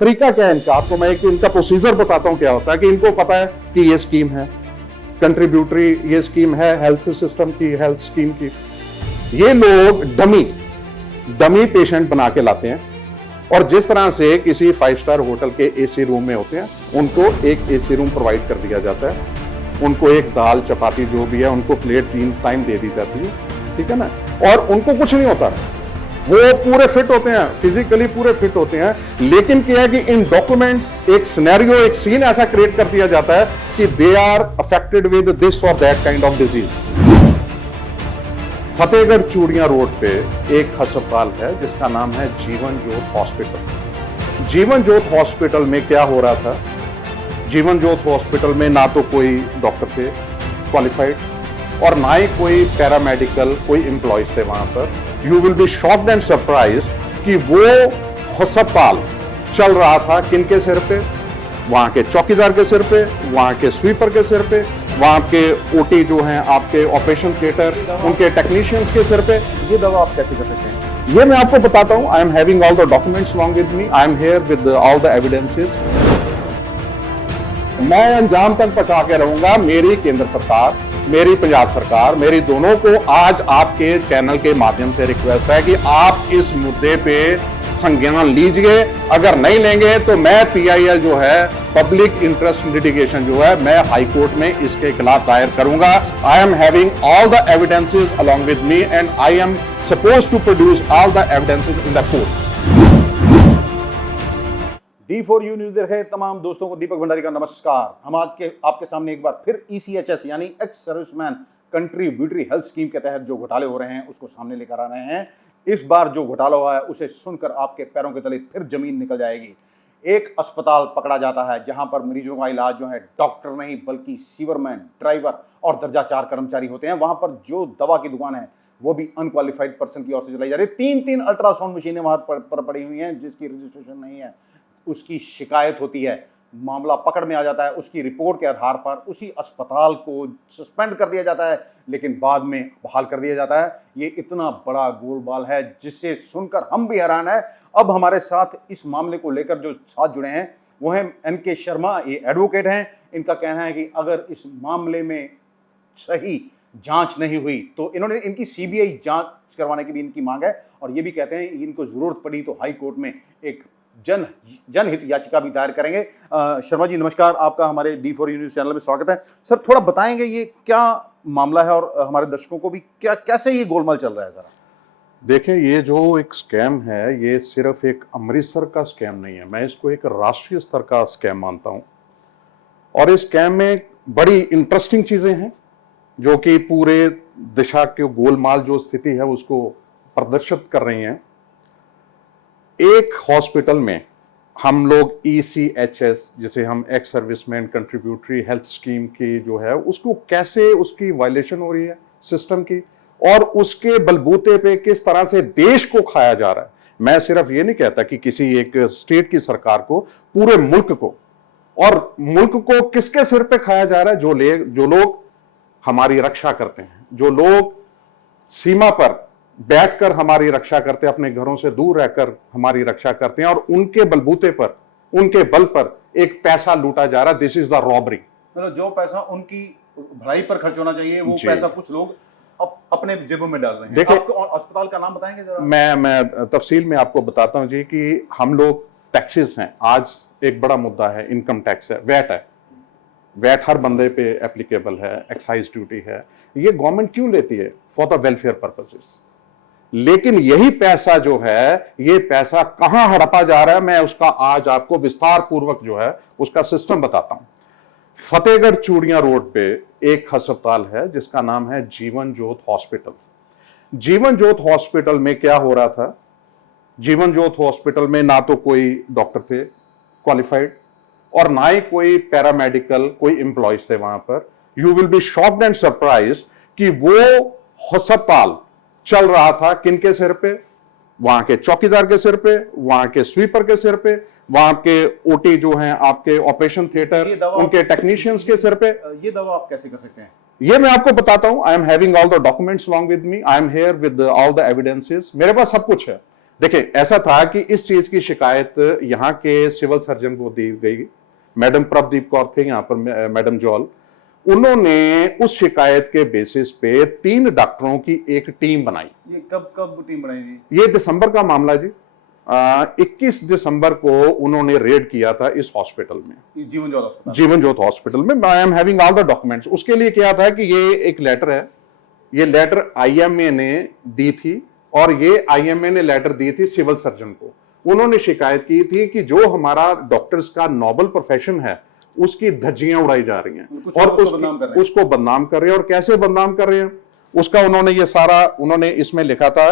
तरीका क्या है इनका, आपको मैं एक इनका प्रोसीजर बताता हूं क्या होता है। कि इनको पता है कि ये स्कीम है कंट्रीब्यूटरी, ये स्कीम है हेल्थ सिस्टम की, हेल्थ स्कीम की। ये लोग डमी पेशेंट बना के लाते हैं और जिस तरह से किसी 5 स्टार होटल के एसी रूम में होते हैं, उनको एक एसी रूम प्रोवाइड कर दिया जाता है। उनको एक दाल चपाती जो भी है, उनको प्लेट 3 टाइम दे दी जाती है, ठीक है ना। और उनको कुछ नहीं होता, वो पूरे फिट होते हैं, फिजिकली पूरे फिट होते हैं। लेकिन क्या है कि इन डॉक्यूमेंट्स एक सिनेरियो, एक सीन ऐसा क्रिएट कर दिया जाता है कि they are affected with this और that kind of disease. Fatehgarh Churian road पे एक अस्पताल है जिसका नाम है जीवन ज्योत हॉस्पिटल। जीवन ज्योत हॉस्पिटल में क्या हो रहा था, जीवन ज्योत हॉस्पिटल में ना तो कोई डॉक्टर थे क्वालिफाइड और ना ही कोई पैरामेडिकल कोई एम्प्लॉयज थे वहां पर। You will be shocked and surprise कि वो अस्पताल चल रहा था किनके सिर पे, वहां के चौकीदार के सिर पे, वहां के स्वीपर के सिर पे, वहां के ओटी जो हैं आपके ऑपरेशन थिएटर, उनके टेक्नीशियंस के सिर पे। ये दवा आप कैसे कर सकते हैं? ये मैं आपको बताता हूं। आई am having all the documents along with me, I am here with all the evidences. मैं अंजाम तक पहुंचा के रहूंगा। मेरी केंद्र सरकार, मेरी पंजाब सरकार, मेरी दोनों को आज आपके चैनल के माध्यम से रिक्वेस्ट है कि आप इस मुद्दे पे संज्ञान लीजिए। अगर नहीं लेंगे तो मैं PIL जो है, पब्लिक इंटरेस्ट लिटिगेशन जो है, मैं हाई कोर्ट में इसके खिलाफ दायर करूंगा। I am having all the evidences along with me and I am supposed to produce all the evidences in the court. D4U news देख रहे तमाम दोस्तों को दीपक भंडारी का नमस्कार। हम आज के आपके सामने एक बार फिर ECHS यानी ex serviceman contributory health scheme के तहत जो घोटाले हो रहे हैं उसको सामने लेकर आ रहे हैं। इस बार जो घोटाला हुआ है उसे सुनकर आपके पैरों के तले फिर जमीन निकल जाएगी। एक अस्पताल पकड़ा जाता है जहां पर मरीजों का इलाज जो है डॉक्टर नहीं बल्कि सीवरमैन, ड्राइवर और दर्जा 4 कर्मचारी होते हैं। वहां पर जो दवा की दुकान है वो भी अनक्वालिफाइड पर्सन की ओर से चलाई जा रही है। 3 अल्ट्रासाउंड मशीनें वहां पर पड़ी हुई हैं जिसकी रजिस्ट्रेशन नहीं है। उसकी शिकायत होती है, मामला पकड़ में आ जाता है, उसकी रिपोर्ट के आधार पर उसी अस्पताल को सस्पेंड कर दिया जाता है लेकिन बाद में बहाल कर दिया जाता है। ये इतना बड़ा गोलमाल है जिससे सुनकर हम भी हैरान है। अब हमारे साथ इस मामले को लेकर जो साथ जुड़े हैं वो हैं NK शर्मा, ये एडवोकेट हैं। इनका कहना है कि अगर इस मामले में सही जांच नहीं हुई तो इन्होंने इनकी CBI जांच करवाने की भी इनकी मांग है और ये भी कहते हैं इनको जरूरत पड़ी तो हाई कोर्ट में एक जनहित याचिका भी दायर करेंगे। शर्मा जी नमस्कार, आपका हमारे D4U न्यूज चैनल में स्वागत है। सर थोड़ा बताएंगे ये क्या मामला है और हमारे दर्शकों को भी क्या कैसे ये गोलमाल चल रहा है जरा। देखें, ये जो एक स्कैम है ये सिर्फ एक अमृतसर का स्कैम नहीं है, मैं इसको एक राष्ट्रीय स्तर का स्कैम मानता हूं। और इस स्कैम में बड़ी इंटरेस्टिंग चीजें हैं जो कि पूरे दिशा के गोलमाल जो स्थिति है उसको प्रदर्शित कर रही हैं। एक हॉस्पिटल में हम लोग ECHS जिसे हम ex serviceman contributory health scheme की जो है उसको कैसे उसकी वायलेशन हो रही है सिस्टम की और उसके बलबूते पे किस तरह से देश को खाया जा रहा है। मैं सिर्फ ये नहीं कहता कि किसी एक स्टेट की सरकार को, पूरे मुल्क को, और मुल्क को किसके सिर पे खाया जा रहा है, जो लोग हमारी रक्षा करते हैं, जो लोग सीमा पर बैठकर हमारी रक्षा करते हैं, अपने घरों से दूर रहकर हमारी रक्षा करते हैं और उनके बलबूते पर, उनके बल पर एक पैसा लूटा जा रहा है। This is the robbery. मतलब जो पैसा उनकी भलाई पर खर्च होना चाहिए वो पैसा कुछ लोग अपने जेबों में डाल रहे हैं। देखिए, अस्पताल का नाम बताएंगे जरा। मैं तफसील में आपको बताता हूं जी कि हम लोग टैक्सेस हैं, आज एक बड़ा मुद्दा है, इनकम टैक्स है, वैट है। वैट हर बंदे पे एप्लीकेबल है, एक्साइज ड्यूटी है। ये गवर्नमेंट क्यों लेती है? For the welfare purposes. लेकिन यही पैसा जो है, ये पैसा कहां हड़पा जा रहा है, मैं उसका आज आपको विस्तार पूर्वक जो है उसका सिस्टम बताता हूं। फतेहगढ़ चूड़ियां रोड पे एक अस्पताल है जिसका नाम है जीवन ज्योत हॉस्पिटल। जीवन ज्योत हॉस्पिटल में क्या हो रहा था, जीवन ज्योत हॉस्पिटल में ना तो कोई डॉक्टर थे क्वालिफाइड और ना ही कोई पैरामेडिकल कोई एम्प्लॉयज थे वहां पर। You will be shocked and surprise कि वो अस्पताल चल रहा था किनके सिर पे, वहां के चौकीदार के सिर पे, वहां के स्वीपर के सिर पे, वहां के ओटी जो हैं आपके ऑपरेशन थिएटर, उनके टेक्नीशियंस के सिर पे। ये दवा आप कैसे कर सकते हैं? ये मैं आपको बताता हूं। आई am having all the documents along with me, I am here with all the evidences. मेरे पास सब कुछ है। देखिए, ऐसा था कि इस चीज की शिकायत यहाँ के सिविल सर्जन को दी गई। मैडम प्रभदीप कौर थे यहाँ पर, मैडम जॉल, उन्होंने उस शिकायत के बेसिस पे 3 डॉक्टरों की एक टीम बनाई। ये कब कब टीम बनाई थी? ये दिसंबर का मामला जी। 21 दिसंबर को उन्होंने रेड किया था इस हॉस्पिटल में, जीवन ज्योत अस्पताल, जीवन ज्योत हॉस्पिटल में। आई am having all the documents. उसके लिए क्या था कि ये एक लेटर है, ये लेटर आईएमए ने दी थी, और ये आईएमए ने लेटर दी थी सिविल सर्जन को। उन्होंने शिकायत की थी कि जो हमारा डॉक्टर्स का नोबल प्रोफेशन है उसकी धज्जियां उड़ाई जा रही हैं और उसको बदनाम कर रहे हैं। और कैसे बदनाम कर रहे हैं उसका उन्होंने ये सारा उन्होंने इसमें लिखा था।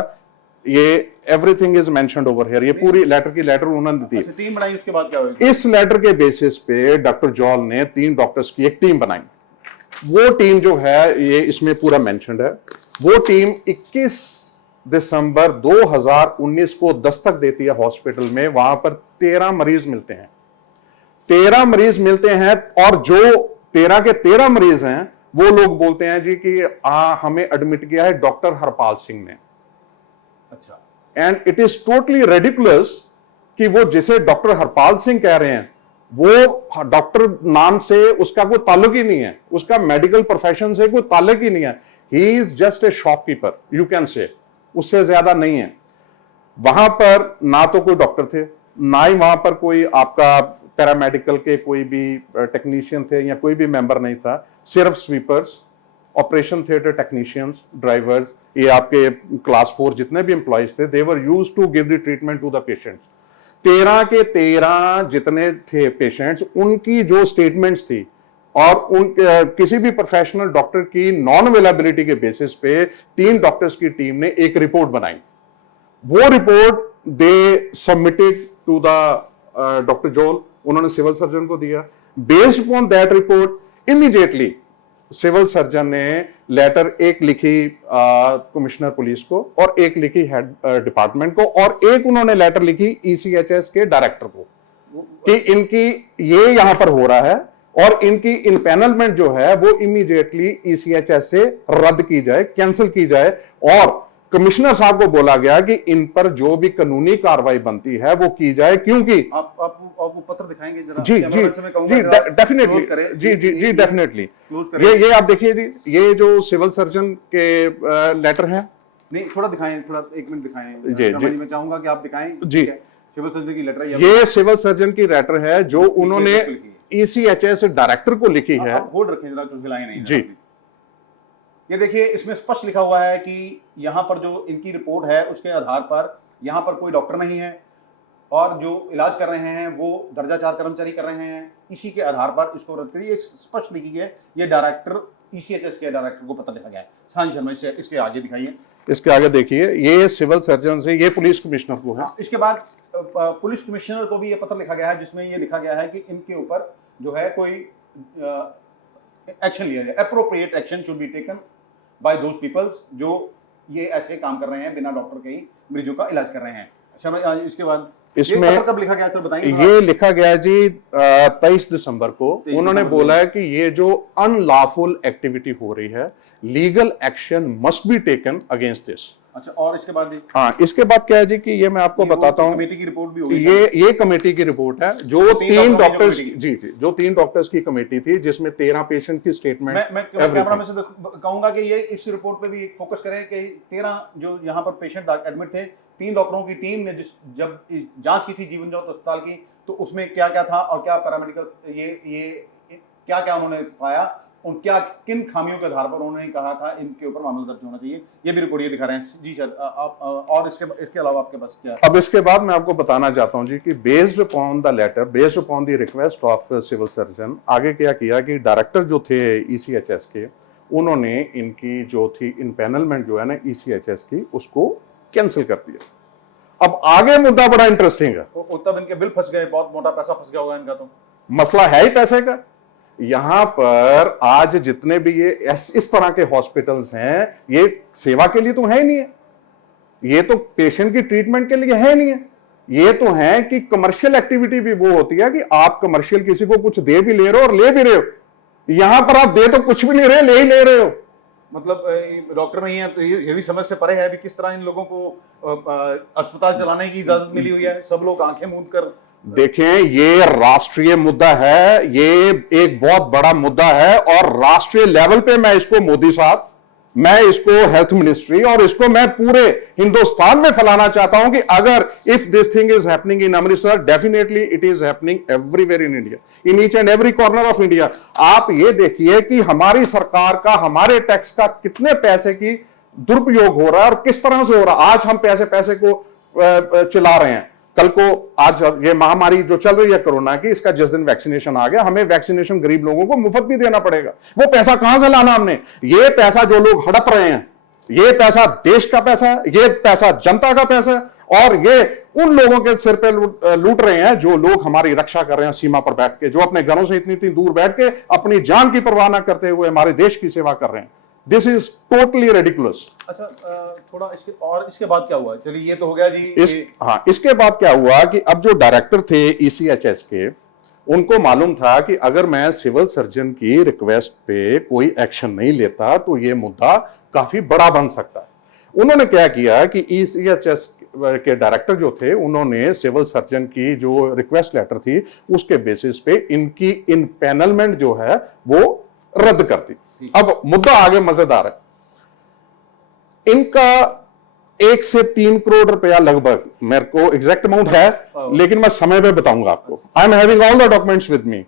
ये everything is mentioned over here. ये पूरी लेटर की लेटर उन्होंने दी। टीम बनाई, उसके बाद क्या हुआ? इस लेटर के बेसिस पे डॉक्टर जॉल ने 3 डॉक्टर्स की एक टीम बनाई। वो टीम जो है ये इसमें पूरा मेंशन्ड है। वो टीम 21 दिसंबर 2019 को दस्तक देती है हॉस्पिटल में। वहां पर 13 मरीज मिलते हैं, 13 मरीज मिलते हैं, और जो 13 के 13 मरीज हैं वो लोग बोलते हैं जी कि हमें एडमिट किया है डॉक्टर हरपाल सिंह ने। अच्छा। And it is totally ridiculous कि वो जिसे डॉक्टर हरपाल सिंह कह रहे हैं वो डॉक्टर नाम से उसका कोई ताल्लुक ही नहीं है, उसका मेडिकल प्रोफेशन से कोई ताल्लुक ही नहीं है। He is just a shopkeeper, you can say, उससे ज्यादा नहीं है। वहां पर ना तो कोई डॉक्टर थे, ना ही वहां पर कोई आपका पैरामेडिकल के कोई भी टेक्नीशियन थे या कोई भी मेंबर नहीं था। सिर्फ sweepers, operation theatre technicians, drivers, ये आपके क्लास 4 जितने भी एम्प्लॉइज थे, they were used to give the treatment to the patients. 13 के 13 जितने थे पेशेंट्स, उनकी जो स्टेटमेंट्स थी और उन किसी भी प्रोफेशनल डॉक्टर की नॉन अवेलेबिलिटी के बेसिस पे 3 डॉक्टर्स की टीम ने एक रिपोर्ट बनाई। वो report they submitted to the doctor Johal, उन्होंने सिविल सर्जन को दिया। Based upon that report immediately civil surgeon ने लेटर एक लिखी कमिश्नर पुलिस को, और एक लिखी हेड डिपार्टमेंट को, और एक उन्होंने लेटर लिखी ईसीएचएस के डायरेक्टर को कि इनकी ये यहां पर हो रहा है और इनकी इनपैनलमेंट जो है वो इमीडिएटली ईसीएचएस से रद्द की जाए, कैंसिल की जाए। और कमिश्नर साहब को बोला गया कि इन पर जो भी कानूनी कार्रवाई बनती है वो की जाए, क्योंकि आप वो पत्र दिखाएंगे जरा? जी डेफिनेटली, जी डेफिनेटली। ये आप देखिए जी, ये जो सिविल सर्जन के लेटर है। नहीं, थोड़ा दिखाएं, थोड़ा 1 मिनट दिखाएं जी। मैं चाहूंगा कि आप दिखाएं जी। सिविल सर्जन की लेटर है, ये सिविल सर्जन की लेटर है जो उन्होंने ईसीएचएस डायरेक्टर को लिखी है। होल्ड रखें जरा, कुछ हिलाएं नहीं जी। ये देखिए, इसमें स्पष्ट लिखा हुआ है कि यहाँ पर जो इनकी रिपोर्ट है उसके आधार पर यहाँ पर कोई डॉक्टर नहीं है, और जो इलाज कर रहे हैं वो दर्जा 4 कर्मचारी कर रहे हैं। इसी के आधार पर इसको रद्द करिए। स्पष्ट लिखी है, ये डायरेक्टर ईसीएचएस के डायरेक्टर को पत्र लिखा गया है। सानी शर्मा, इसके आगे दिखाइए, इसके आगे देखिए, ये सिविल सर्जन से, ये पुलिस कमिश्नर को है। इसके बाद पुलिस कमिश्नर को भी ये पत्र लिखा गया है, जिसमें ये लिखा गया है कि इनके ऊपर जो है कोई एक्शन लिया जाए, appropriate action should be taken by those peoples जो ये ऐसे काम कर रहे हैं, बिना डॉक्टर के ही मरीजों का इलाज कर रहे हैं। अच्छा, इसके बाद इसमें ये कब लिखा गया सर, बताइए? ये लिखा गया जी 23 दिसंबर को। उन्होंने बोला है कि ये जो अनलॉफुल एक्टिविटी हो रही है, legal action must be taken against this. अच्छा, और इसके बाद? हाँ, इसके बाद क्या है जी कि ये मैं आपको बताता हूँ, कमेटी की रिपोर्ट भी होगी। ये कमेटी की रिपोर्ट है जो 3 डॉक्टर्स, जी, जो 3 डॉक्टर्स की कमेटी थी, जिसमें 13 पेशेंट की स्टेटमेंट। मैं कैमरा में से कहूंगा कि ये इस रिपोर्ट पे भी फोकस करें कि 13 जो यहाँ पर पेशेंट एडमिट थे, 3 डॉक्टरों की टीम ने जब जांच की थी जीवन ज्योत अस्पताल की, तो उसमें क्या क्या था और क्या पैरामेडिकल ये क्या क्या उन्होंने पाया, उन क्या किन खामियों के आधार पर उन्होंने कहा था इनके ऊपर मामला दर्ज होना चाहिए। ये भी रिपोर्ट ये दिखा रहे हैं जी सर। आप और इसके अलावा आपके पास क्या? अब इसके बाद मैं आपको बताना चाहता हूं जी कि based upon the letter, based upon the request of civil surgeon, आगे क्या किया कि डायरेक्टर जो थे ईसीएचएस के, उन्होंने इनकी जो थी इनपैनलमेंट जो है ना ईसीएचएस की, उसको कैंसिल कर दिया। अब आगे मुद्दा बड़ा इंटरेस्टिंग है। तब इनके बिल फंस गए, बहुत मोटा पैसा फंस गया होगा इनका। तो मसला है ही पैसे का। यहां पर आज जितने भी ये इस तरह के हॉस्पिटल्स हैं, ये सेवा के लिए तो है ही नहीं है, ये तो पेशेंट की ट्रीटमेंट के लिए है नहीं है। ये तो है कि कमर्शियल एक्टिविटी भी वो होती है कि आप कमर्शियल किसी को कुछ दे भी ले रहे हो और ले भी रहे हो। यहां पर आप दे तो कुछ भी नहीं रहे, ले ही ले रहे हो। मतलब डॉक्टर नहीं है तो ये भी समझ से परे है अभी किस तरह इन लोगों को अस्पताल चलाने की इजाजत मिली हुई है, सब लोग आंखें मूंद कर। देखें, ये राष्ट्रीय मुद्दा है, ये एक बहुत बड़ा मुद्दा है और राष्ट्रीय लेवल पे मैं इसको मोदी साहब, मैं इसको हेल्थ मिनिस्ट्री और इसको मैं पूरे हिंदुस्तान में फैलाना चाहता हूं कि अगर if this thing is happening in Amritsar, definitely it is happening everywhere in India, in each and every corner of India. आप ये देखिए कि हमारी सरकार का, हमारे टैक्स का कितने पैसे की दुरुपयोग हो रहा है और किस तरह से हो रहा है। आज हम पैसे को चिल्ला रहे हैं, कल को आज ये महामारी जो चल रही है कोरोना की, इसका जिस दिन वैक्सीनेशन आ गया, हमें वैक्सीनेशन गरीब लोगों को मुफ्त भी देना पड़ेगा। वो पैसा कहां से लाना हमने? ये पैसा जो लोग हड़प रहे हैं, ये पैसा देश का पैसा है, ये पैसा जनता का पैसा है और ये उन लोगों के सिर पे लूट रहे हैं जो लोग हमारी रक्षा कर रहे हैं सीमा पर बैठ के, जो अपने घरों से इतनी दूर बैठ के अपनी जान की परवाह न करते हुए हमारे देश की सेवा कर रहे हैं। This is totally ridiculous. अच्छा, थोड़ा इसके बाद क्या हुआ? चलिए ये तो हो गया जी। इसके बाद क्या हुआ कि अब जो डायरेक्टर थे ECHS के, उनको मालूम था कि अगर मैं सिविल सर्जन की रिक्वेस्ट पे कोई एक्शन नहीं लेता तो ये मुद्दा काफी बड़ा बन सकता है। उन्होंने क्या किया कि ECHS के डायरेक्टर जो थे, उन्होंने सिविल सर्जन की जो रिक्वेस्ट लेटर थी उसके बेसिस पे इनकी इनपैनलमेंट जो है वो रद्द कर दी। अब मुद्दा आगे मजेदार है। इनका 1 से 3 करोड़ रुपया लगभग, मेरे को एग्जैक्ट अमाउंट है लेकिन मैं समय पे बताऊंगा आपको। आई am having all the documents with me.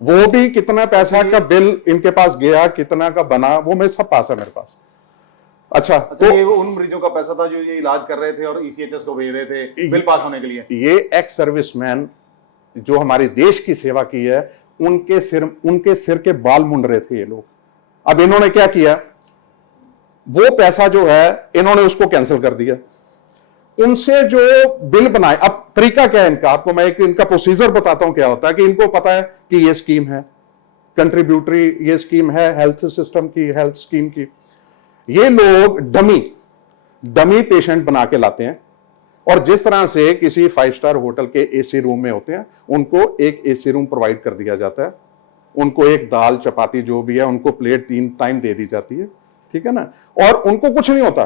वो भी कितना पैसा का बिल इनके पास गया, कितना का बना, वो मेरे सब पास है मेरे पास। अच्छा, तो ये वो उन मरीजों का पैसा था जो ये इलाज कर रहे थे और ECHS को भेज रहे थे बिल पास होने के लिए। ये एक्स सर्विसमैन जो हमारे देश की सेवा की है, उनके सिर के बाल मुंड रहे थे ये लोग। अब इन्होंने क्या किया, वो पैसा जो है इन्होंने उसको कैंसिल कर दिया। उनसे जो बिल बनाए, अब तरीका क्या है इनका, आपको मैं एक इनका प्रोसीजर बताता हूं क्या होता है। कि इनको पता है कि ये स्कीम है कंट्रीब्यूटरी, ये स्कीम है हेल्थ सिस्टम की, हेल्थ स्कीम की। ये लोग डमी पेशेंट बना के लाते हैं और जिस तरह से किसी 5 स्टार होटल के AC रूम में होते हैं, उनको एक AC रूम प्रोवाइड कर दिया जाता है। उनको एक दाल चपाती जो भी है, उनको प्लेट 3 टाइम दे दी जाती है, ठीक है ना। और उनको कुछ नहीं होता,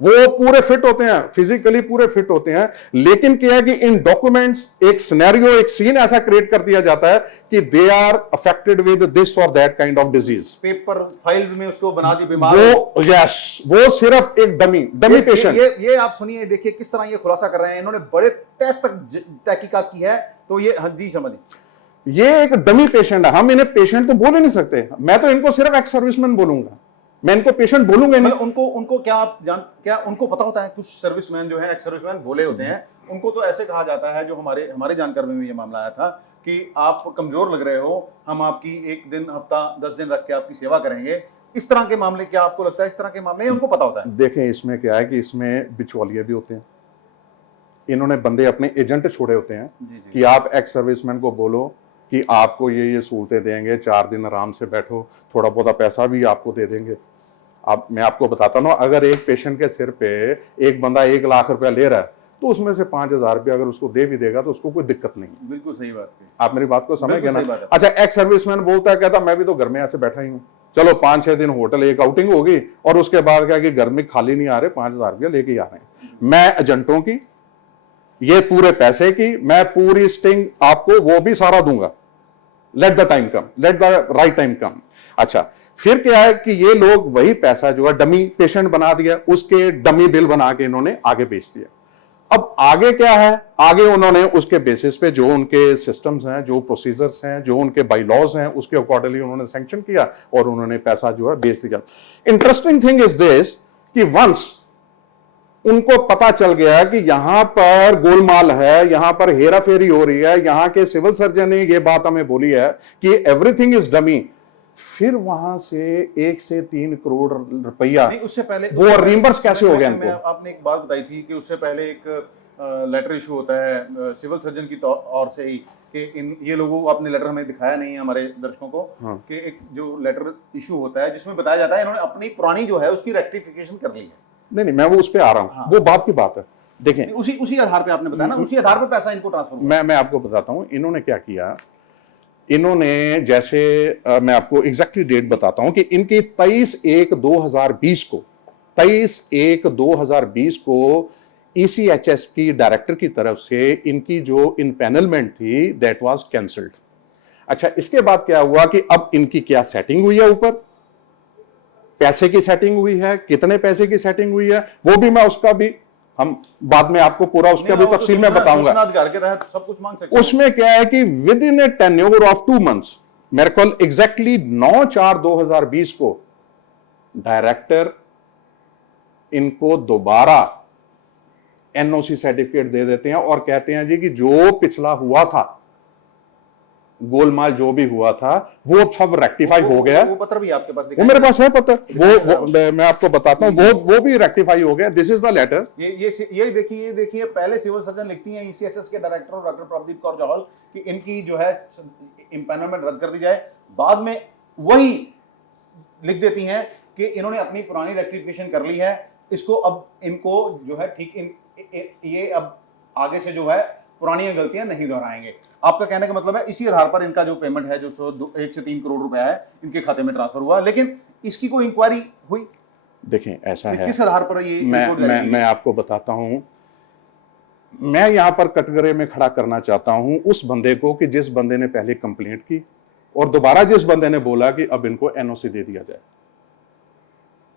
वो पूरे फिट होते हैं, फिजिकली पूरे फिट होते हैं। लेकिन क्या है कि इन डॉक्यूमेंट्स एक सिनेरियो, एक सीन ऐसा क्रिएट कर दिया जाता है कि they are affected with this और that kind of disease. Paper files में उसको बना दी बीमार। वो सिर्फ एक डमी पेशेंट। ये आप सुनिए, देखिए किस तरह ये खुलासा कर रहे हैं। इन्होंने बड़े तह तक तहकीकात की है। तो ये जी समझिए, ये एक डमी पेशेंट है। हम इन्हें पेशेंट तो बोल ही नहीं सकते। मैं तो इनको सिर्फ एक्स सर्विसमैन बोलूंगा, मैं इनको पेशेंट बोलूंगा नहीं। उनको क्या उनको पता होता है? कुछ सर्विसमैन जो है, एक्स सर्विसमैन बोले होते हैं, उनको तो ऐसे कहा जाता है, जो हमारे जानकारी में ये मामला आया था कि आप कमजोर लग रहे हो, हम आपकी 1 दिन, हफ्ता, 10 दिन रख के आपकी सेवा करेंगे। इस तरह के मामले, क्या आपको लगता है इस तरह के मामले उनको पता होता है? देखें, इसमें क्या है कि इसमें बिचौलिए भी होते हैं। इन्होंने बंदे अपने एजेंट छोड़े होते हैं कि आप एक्स सर्विसमैन को बोलो कि आपको ये सहूलतें देंगे, 4 दिन आराम से बैठो, थोड़ा बहुत पैसा भी आपको दे देंगे। अब मैं आपको बताता हूँ, अगर एक पेशेंट के सिर पे एक बंदा 1 लाख रुपया ले रहा है तो उसमें से 5,000 रुपया अगर उसको दे भी देगा तो उसको कोई दिक्कत नहीं। बिल्कुल सही बात है। आप मेरी बात को समझ गए ना। अच्छा, एक्स सर्विसमैन बोलता है, कहता मैं भी तो घर में ऐसे बैठा ही हूँ, चलो 5-6 दिन होटल एक आउटिंग होगी और उसके बाद क्या कि घर में खाली नहीं आ रहे, 5,000 रुपया लेके आ रहे हैं। मैं एजेंटों की, ये पूरे पैसे की, मैं पूरी स्टिंग आपको वो भी सारा दूंगा। Let the time come, let the right time come. अच्छा, फिर क्या है कि ये लोग वही पैसा जो है डमी पेशेंट बना दिया, उसके डमी बिल बना के इन्होंने आगे बेच दिया। अब आगे क्या है, आगे उन्होंने उसके बेसिस पे जो उनके सिस्टम्स हैं, जो प्रोसीजर्स हैं, जो उनके बाई लॉज हैं, उसके अकॉर्डिंगली उन्होंने सैंक्शन किया और उन्होंने पैसा जो है बेच दिया। इंटरेस्टिंग थिंग इज दिस कि वंस उनको पता चल गया कि यहां पर गोलमाल है, यहां पर हेरा फेरी हो रही है, यहां के सिविल सर्जन ने यह बात हमें बोली है कि एवरीथिंग इज डमी, फिर वहां से 1 से 3 करोड़ रुपया, उससे पहले वो रिम्बर्स कैसे हो गया इनको? आपने एक बात बताई थी कि उससे पहले एक लेटर इशू होता है सिविल सर्जन की ओर से ही कि ये लोगों, आपने लेटर हमें दिखाया नहीं है हमारे दर्शकों को, कि एक जो लेटर इशू होता है जिसमें बताया जाता है इन्होंने अपनी पुरानी जो है उसकी रेक्टिफिकेशन कर ली है। नहीं, मैं वो उस पर आ रहा हूँ, वो बात की बात है। देखें, उसी आधार पे आपने बताया ना, उसी आधार पे पैसा इनको ट्रांसफर। मैं आपको बताता हूँ इन्होंने क्या किया। इन्होंने जैसे मैं आपको एग्जैक्टली डेट बताता हूं कि इनकी 23/1/2020 को ईसीएचएस की डायरेक्टर की तरफ से इनकी जो इनपैनलमेंट थी दैट वाज कैंसल्ड। अच्छा, इसके बाद क्या हुआ कि अब इनकी क्या सेटिंग हुई है, ऊपर पैसे की सेटिंग हुई है, कितने पैसे की सेटिंग हुई है, वो भी मैं उसका भी हम बाद में आपको पूरा उसका भी तफसील में बताऊंगा। के तहत सब कुछ मांग सकते हैं। उसमें क्या है कि with in A tenure of 2 months, मेरे को एग्जैक्टली 9/4/2020 को डायरेक्टर इनको दोबारा एनओसी सर्टिफिकेट दे देते हैं और कहते हैं जी कि जो पिछला हुआ था, गोलमाल जो भी हुआ था, वो सब रेक्टिफाई हो गया। वो पत्र भी आपके पास वो मेरे पास है पत्र, वो मैं आपको बताता हूं, वो भी रेक्टिफाई हो गया। This is the letter. ये देखिए पहले सिविल सर्जन लिखती हैं ईसीएसएस के डायरेक्टर डॉक्टर प्रदीप कौर जौहल कि इनकी जो है इंपैनलमेंट रद्द कर दी जाए। बाद में वही लिख देती हैं कि इन्होंने अपनी पुरानी रेक्टिफिकेशन कर ली है, इसको अब इनको जो है ठीक ये अब आगे से जो है पुरानी गलतियां नहीं दोहराएंगे। आपका कहने का मतलब है इसी आधार पर इनका जो पेमेंट है जो 1 से 3 करोड़ रुपया है इनके खाते में ट्रांसफर हुआ, लेकिन इसकी कोई इंक्वायरी हुई? देखें ऐसा है, किस आधार पर ये मैं आपको बताता हूं। मैं यहां पर कटघरे में खड़ा करना चाहता हूं उस बंदे को कि जिस बंदे ने पहले कंप्लेंट की और दोबारा जिस बंदे ने बोला कि अब इनको एनओसी दे दिया जाए।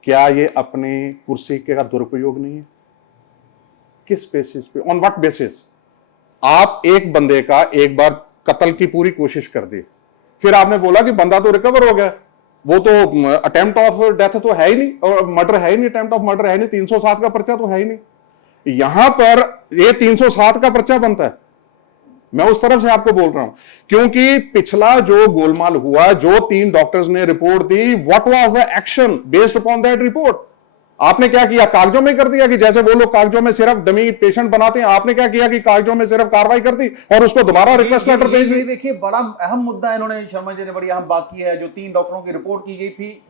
क्या ये अपनी कुर्सी का दुरुपयोग नहीं है? किस बेसिस पे, ऑन व्हाट बेसिस? आप एक बंदे का एक बार कत्ल की पूरी कोशिश कर दी, फिर आपने बोला कि बंदा तो रिकवर हो गया, वो तो अटेम्प्ट ऑफ डेथ तो है ही नहीं और मर्डर है ही नहीं, अटेम्प्ट ऑफ मर्डर है ही नहीं, 307 का पर्चा तो है ही नहीं। यहां पर ये 307 का पर्चा बनता है। मैं उस तरफ से आपको बोल रहा हूं क्योंकि पिछला जो गोलमाल हुआ, जो 3 डॉक्टर्स ने report the, what was the action based upon that report? आपने क्या किया? कागजों में कर दिया कि जैसे वो लोग कागजों में सिर्फ डमी पेशेंट बनाते हैं, आपने क्या किया कि कागजों में सिर्फ कार्रवाई कर दी और उसको दोबारा रिक्वेस्ट लेटर भेज दी। देखिए बड़ा अहम मुद्दा है, इन्होंने शर्मा जी ने बड़ी अहम बात की है। जो 3 डॉक्टरों की रिपोर्ट की गई थी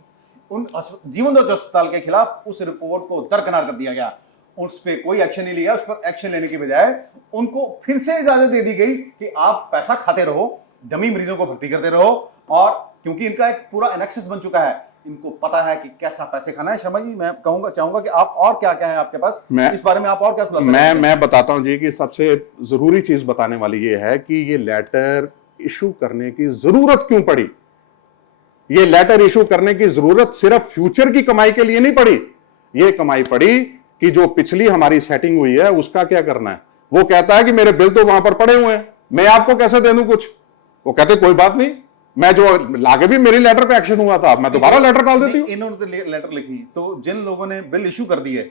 उन जीवन ज्योति अस्पताल के खिलाफ, उस रिपोर्ट को दरकिनार कर दिया गया, उस पर कोई एक्शन नहीं लिया। उस पर एक्शन लेने की बजाय उनको फिर से इजाजत दे दी गई कि आप पैसा खाते रहो, डमी मरीजों को भर्ती करते रहो, और क्योंकि इनका एक पूरा एनेक्सिस बन चुका है, इनको पता है कि कैसा पैसे खाना है। शर्मा जी, मैं चाहूंगा कि आप और क्या क्या है आपके पास इस बारे में, आप और क्या खुलासा? मैं बताता हूं जी कि सबसे जरूरी चीज बताने वाली ये है कि ये लेटर इशू करने की जरूरत क्यों पड़ी। ये लेटर इशू करने की जरूरत सिर्फ फ्यूचर की कमाई के लिए नहीं पड़ी, ये कमाई पड़ी कि जो पिछली हमारी सेटिंग हुई है उसका क्या करना है। वो कहता है कि मेरे बिल तो वहां पर पड़े हुए हैं, मैं आपको कैसे दे दूं कुछ? वो कहते कोई बात नहीं, मैं जो लागे भी मेरी लेटर पे एक्शन हुआ था, मैं दोबारा लेटर डाल देती हूँ। इन्होंने तो लेटर लिखी, तो जिन लोगों ने बिल इशू कर दी है,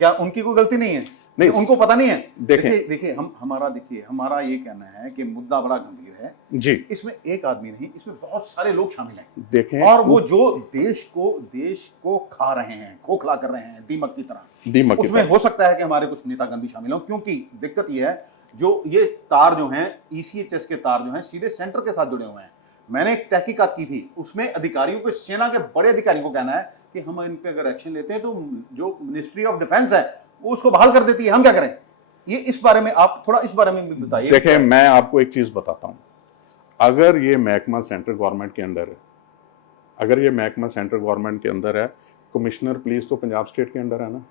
क्या उनकी कोई गलती नहीं है? नहीं, उनको पता नहीं है। देखिए हमारा ये कहना है कि मुद्दा बड़ा गंभीर है जी। इसमें एक आदमी नहीं, इसमें बहुत सारे लोग शामिल हैं। देखें, और वो जो देश को खा रहे हैं, खोखला कर रहे हैं दीमक की तरह, उसमें हो सकता है कि हमारे कुछ नेतागण भी शामिल हों। क्योंकि दिक्कत ये है, जो ये तार जो हैं, ईसीएचएस के तार जो हैं, सीधे सेंटर के साथ जुड़े हुए हैं। मैंने एक तहकीकात की थी, उसमें अधिकारियों को, सेना के बड़े अधिकारियों को कहना है कि हम इन पे अगर एक्शन लेते हैं तो जो मिनिस्ट्री ऑफ डिफेंस है वो उसको बहाल कर देती है, हम क्या करें? ये इस बारे में आप थोड़ा इस बारे में भी बताइए। देखिए, मैं आपको एक चीज बताता हूं, अगर ये महकमा सेंट्रल गवर्नमेंट के अंदर है, अगर ये महकमा सेंट्रल गवर्नमेंट के अंदर है, कमिश्नर पुलिस तो पंजाब स्टेट के अंदर है ना।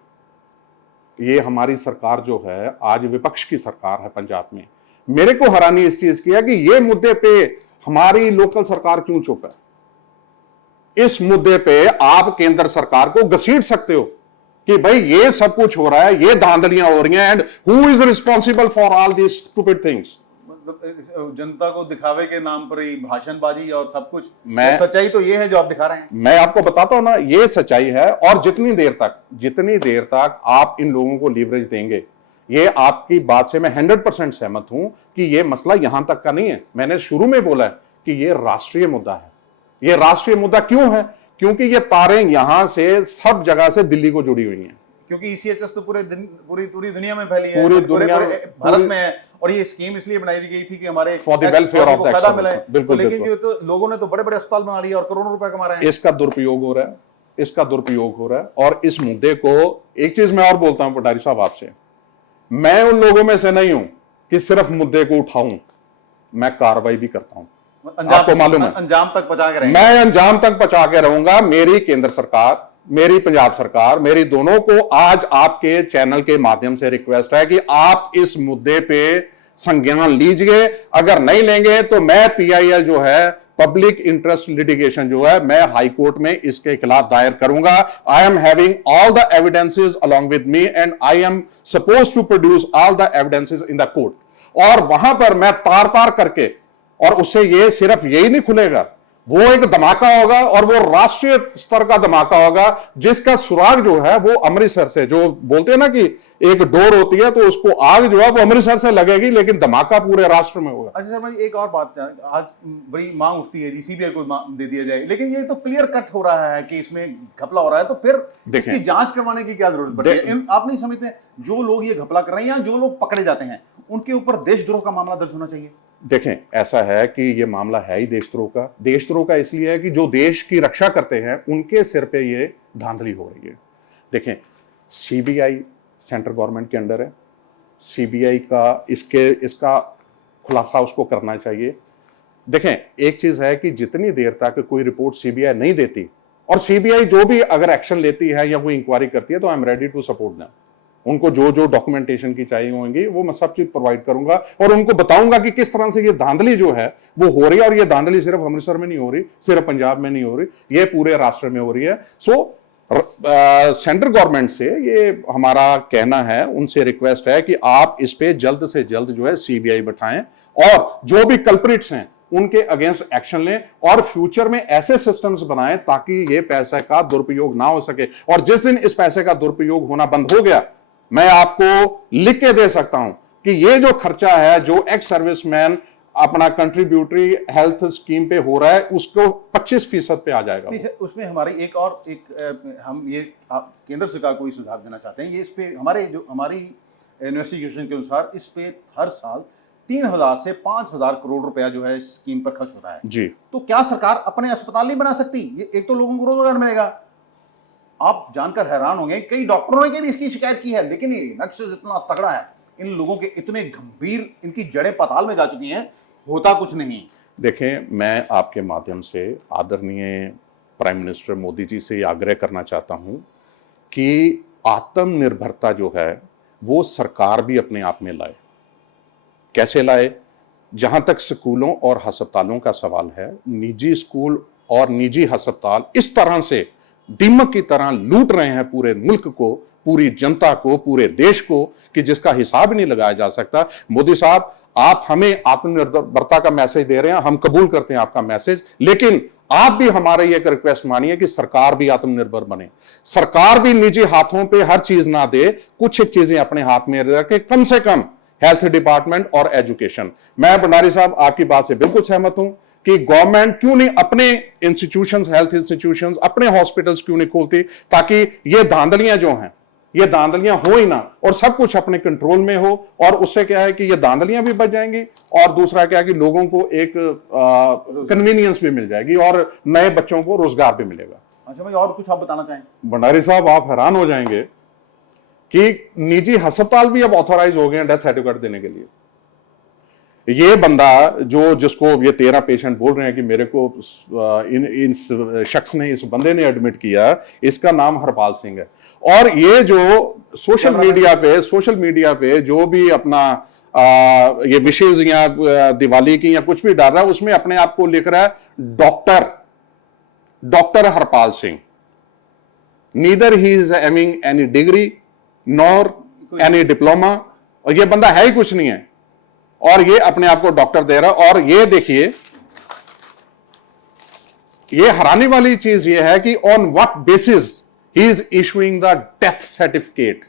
ये हमारी सरकार जो है आज विपक्ष की सरकार है पंजाब में। मेरे को हैरानी इस चीज की है कि ये मुद्दे पे हमारी लोकल सरकार क्यों चुप है। इस मुद्दे पे आप केंद्र सरकार को घसीट सकते हो कि भाई ये सब कुछ हो रहा है, ये धांधलियां हो रही हैं, and who is responsible for all this stupid things. मतलब जनता को दिखावे के नाम पर ही भाषणबाजी और सब कुछ। सच्चाई तो ये है जो आप दिखा रहे हैं। मैं आपको बताता हूं ना, ये सच्चाई है। और जितनी देर तक आप इन लोगों को लीवरेज देंगे, ये आपकी बात से मैं 100% सहमत हूं कि ये मसला यहां तक का नहीं है। मैंने शुरू में बोला है कि ये राष्ट्रीय मुद्दा है। ये राष्ट्रीय मुद्दा क्यों है? क्योंकि ये तारें यहां से सब जगह से दिल्ली को जुड़ी हुई हैं। क्योंकि ईसीएचएस तो पूरी दुनिया में फैली है, पूरी दुनिया भारत में है। और ये स्कीम इसलिए बनाई दी गई थी कि हमारे for the welfare of the फायदा मिले। बिल्कुल, लेकिन जो तो लोगों ने तो बड़े बड़े अस्पताल बना लिए और करोड़ों रुपए कमा रहे हैं। इसका दुरुपयोग हो रहा है। और इस मुद्दे को, एक चीज मैं और बोलता हूं पटारी साहब आपसे, मैं उन लोगों में से नहीं हूं कि सिर्फ मुद्दे को उठाऊं, मैं कार्रवाई भी करता हूं। आपको मालूम है, अंजाम तक पहुंचा के रहेंगे। मैं अंजाम तक पहुंचा के रहूंगा। मेरी केंद्र सरकार, मेरी पंजाब सरकार, मेरी दोनों को आज आपके चैनल के माध्यम से रिक्वेस्ट है कि आप इस मुद्दे पे संज्ञान लीजिए। अगर नहीं लेंगे तो मैं PIL जो है, पब्लिक इंटरेस्ट लिटिगेशन जो है, मैं हाई कोर्ट में इसके खिलाफ दायर करूंगा। I am having all the evidences along with me and I am suppose to produce all the evidences in the court. और वहां पर मैं तार तार करके, और उससे ये सिर्फ यही नहीं खुलेगा, वो एक धमाका होगा और वो राष्ट्रीय स्तर का धमाका होगा, जिसका सुराग जो है वो अमृतसर से, जो बोलते हैं ना कि एक डोर होती है तो उसको आग जो है वो अमृतसर से लगेगी, लेकिन धमाका पूरे राष्ट्र में होगा। अच्छा शर्मा जी, एक और बात, आज बड़ी मांग उठती है जी CBI को दे दिया जाए, लेकिन ये तो क्लियर कट हो रहा है कि इसमें घपला हो रहा है, तो फिर इसकी जांच करवाने की क्या जरूरत पड़ती है? आप नहीं समझते जो लोग ये घपला कर रहे हैं या जो लोग पकड़े जाते हैं उनके ऊपर देशद्रोह का मामला दर्ज होना चाहिए? देखें, ऐसा है कि ये मामला है ही देशद्रोह का। देशद्रोह का इसलिए है कि जो देश की रक्षा करते हैं उनके सिर पे ये धांधली हो रही है। देखें, CBI सेंट्रल गवर्नमेंट के अंडर है। CBI का इसका खुलासा उसको करना चाहिए। देखें, एक चीज है कि जितनी देर तक कोई रिपोर्ट CBI नहीं देती, और CBI जो भी अगर एक्शन लेती है या कोई इंक्वायरी करती है, तो I am ready to support them. उनको जो जो डॉक्यूमेंटेशन की चाहिए होंगी वो मैं सब चीज प्रोवाइड करूंगा, और उनको बताऊंगा कि किस तरह से ये धांधली जो है वो हो रही है। और ये धांधली सिर्फ अमृतसर में नहीं हो रही, सिर्फ पंजाब में नहीं हो रही, ये पूरे राष्ट्र में हो रही है। सो सेंट्रल गवर्नमेंट से ये हमारा कहना है, उनसे रिक्वेस्ट है कि आप इस पे जल्द से जल्द जो है CBI बैठाएं, और जो भी कल्प्रिट्स हैं उनके अगेंस्ट एक्शन लें, और फ्यूचर में ऐसे सिस्टम्स बनाएं ताकि ये पैसे का दुरुपयोग ना हो सके। और जिस दिन इस पैसे का दुरुपयोग होना बंद हो गया, मैं आपको लिख के दे सकता हूं कि ये जो खर्चा है जो एक्स सर्विसमैन अपना कंट्रीब्यूटरी हेल्थ स्कीम पे हो रहा है, उसको 25% पे आ जाएगा। उसमें हमारी हम ये केंद्र सरकार को सुझाव देना चाहते हैं। ये इस पे हमारी इन्वेस्टिगेशन के अनुसार इस पे हर साल 3,000 से 5,000 करोड़ रुपया जो है स्कीम पर खर्च होता है जी। तो क्या सरकार अपने अस्पताल नहीं बना सकती? ये एक तो लोगों को रोजगार मिलेगा। आप जानकर हैरान होंगे, कई डॉक्टरों ने भी इसकी शिकायत की है, लेकिन ये नक्शा इतना तगड़ा है, इन लोगों के इतने गंभीर, इनकी जड़ें पाताल में जा चुकी हैं, होता कुछ नहीं। देखें, मैं आपके माध्यम से आदरणीय प्राइम मिनिस्टर मोदी जी से आग्रह करना चाहता हूं कि आत्मनिर्भरता जो है वो सरकार भी अपने आप में लाए। कैसे लाए? जहां तक स्कूलों और अस्पतालों का सवाल है, निजी स्कूल और निजी अस्पताल इस तरह से दीमक की तरह लूट रहे हैं पूरे मुल्क को, पूरी जनता को, पूरे देश को, कि जिसका हिसाब ही नहीं लगाया जा सकता। मोदी साहब, आप हमें आत्मनिर्भरता का मैसेज दे रहे हैं, हम कबूल करते हैं आपका मैसेज, लेकिन आप भी हमारे एक रिक्वेस्ट मानिए कि सरकार भी आत्मनिर्भर बने। सरकार भी निजी हाथों पे हर चीज ना दे, कुछ एक चीजें अपने हाथ में रखे, कम से कम हेल्थ डिपार्टमेंट और एजुकेशन। मैं भंडारी साहब आपकी बात से बिल्कुल सहमत हूं कि गवर्नमेंट क्यों नहीं अपने इंस्टीट्यूशंस, हेल्थ इंस्टीट्यूशंस, अपने हॉस्पिटल्स क्यों नहीं खोलती, ताकि ये धांधलियां जो हैं, ये धांधलियां हो ही ना, और सब कुछ अपने कंट्रोल में हो। और उससे क्या है कि ये धांधलियां भी बच जाएंगी, और दूसरा क्या है कि लोगों को एक कन्वीनियंस भी मिल जाएगी, और नए बच्चों को रोजगार भी मिलेगा। अच्छा भाई, और कुछ आप बताना चाहें? भंडारी साहब, आप हैरान हो जाएंगे कि निजी अस्पताल भी अब ऑथोराइज हो गए हैं डेथ सर्टिफिकेट देने के लिए। ये बंदा जिसको ये 13 पेशेंट बोल रहे हैं कि मेरे को इन शख्स ने, इस बंदे ने एडमिट किया, इसका नाम हरपाल सिंह है। और ये जो सोशल मीडिया पे जो भी अपना ये विशेष या दिवाली की या कुछ भी डाल रहा है, उसमें अपने आप को लिख रहा है doctor Harpal Singh. Neither he is having any degree nor any diploma, और ये बंदा है ही कुछ नहीं है, और ये अपने आप को डॉक्टर दे रहा है। और ये देखिए, ये हैरानी वाली चीज ये है कि on what basis he is issuing the death certificate,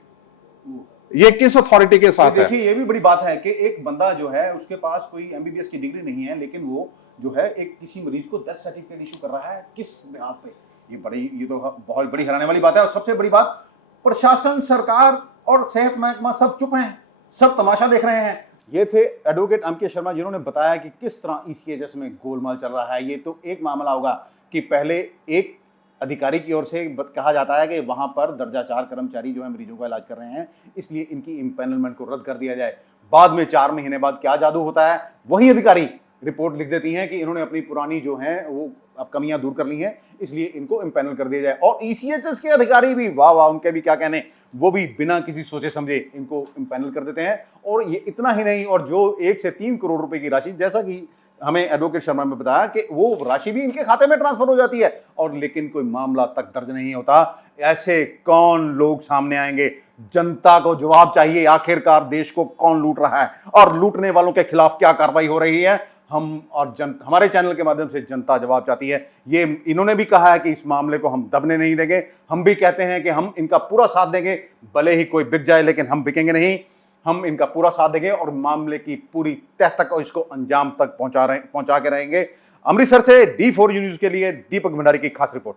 ये किस अथॉरिटी के साथ है? देखिए, ये भी बड़ी बात है कि एक बंदा जो है उसके पास कोई MBBS की डिग्री नहीं है, लेकिन वो जो है एक किसी मरीज को डेथ सर्टिफिकेट इशू कर रहा है, किस बिहाफ पे? ये तो बहुत बड़ी हैरानी वाली बात है। और सबसे बड़ी बात, प्रशासन, सरकार और सेहत महकमा सब चुप हैं, सब तमाशा देख रहे हैं। ये थे एडवोकेट अंकित शर्मा, जिन्होंने बताया कि किस तरह ECHS में गोलमाल चल रहा है। ये तो एक मामला होगा कि पहले एक अधिकारी की ओर से कहा जाता है कि वहां पर दर्जाचार कर्मचारी जो है मरीजों का इलाज कर रहे हैं, इसलिए इनकी इम्पैनलमेंट को रद्द कर दिया जाए। बाद में 4 महीने बाद क्या जादू होता है, वही अधिकारी रिपोर्ट लिख देती हैं कि इन्होंने अपनी पुरानी जो है वो अब कमियां दूर कर ली हैं, इसलिए इनको इम्पैनल कर दिया जाए। और ईसीएचएस के अधिकारी भी वाह वाह, उनके भी क्या कहने, वो भी बिना किसी सोचे समझे इनको इम्पैनल कर देते हैं। और ये इतना ही नहीं, और जो 1 से 3 करोड़ रुपए की राशि, जैसा कि हमें एडवोकेट शर्मा ने बताया कि वो राशि भी इनके खाते में ट्रांसफर हो जाती है, और लेकिन कोई मामला तक दर्ज नहीं होता। ऐसे कौन लोग सामने आएंगे? जनता को जवाब चाहिए, आखिरकार देश को कौन लूट रहा है और लूटने वालों के खिलाफ क्या कार्रवाई हो रही है। हम और हमारे चैनल के माध्यम से जनता जवाब चाहती है। ये इन्होंने भी कहा है कि इस मामले को हम दबने नहीं देंगे। हम भी कहते हैं कि हम इनका पूरा साथ देंगे, भले ही कोई बिक जाए लेकिन हम बिकेंगे नहीं। हम इनका पूरा साथ देंगे और मामले की पूरी तह तक और इसको अंजाम तक पहुंचा के रहेंगे। अमृतसर से D4U न्यूज के लिए दीपक भंडारी की खास रिपोर्ट।